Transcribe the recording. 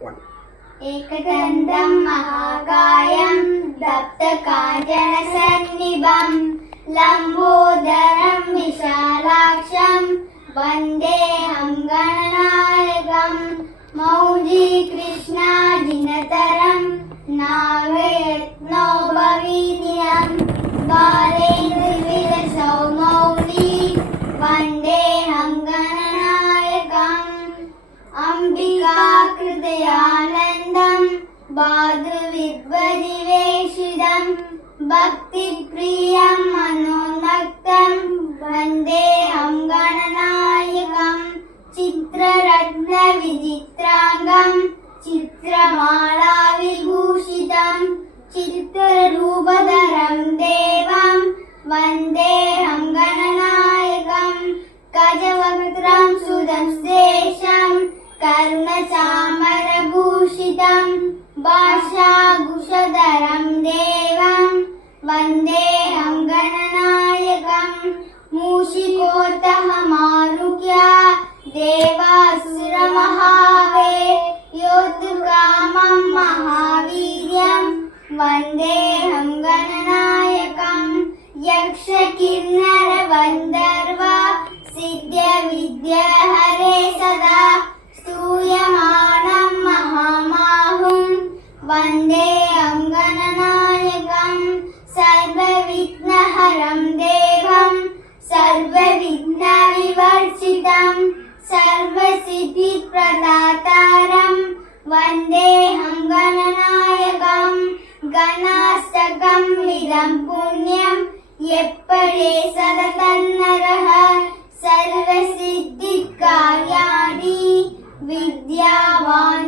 एकदन्तं महाकायं दप्तकाञ्चनसन्निभं लम्बोदरं विशालाक्षं वन्देऽहं गणनायकं मौलिकृष्णाजिनतरं नागयत्नोपवीर्यं बालेन्द्रविलसौमौली वन्देऽहं गणनायकम् अम्बिकाकृतयानन्दं बाधुविद्वरिवेशितं भक्तिप्रियं मनोन्मत्तं वन्देऽहं गणनायकं चित्ररत्नविचित्राङ्गं चित्रमालाविभूषितं चित्ररूपधरं देवं वन्देऽहं गणनायकं गजवक्त्रं सुदंशेषं करुणचामरभूषितं भाषाभूषधरं देवं वन्देऽहं गणनायकं मूषिकोत्तहमारुह्य देवासुरमहावे योद्धुकामं महावीर्यं वन्देऽहं गणनायकं यक्षकिन्नरगन्धर्व सिद्ध्यविद्याहरे सदा स्तूयमानं महामाहुं वन्देऽहं गणनायकं सर्वविघ्नहरं देवं सर्वविघ्नविवर्जितं सर्वसिद्धिप्रदातारं वन्देऽहं गणनायकं गणाष्टकं विदं पुण्यं यप्पडे सदतन्नरः सर्वसिद्धिकार्याणि विद्यावान्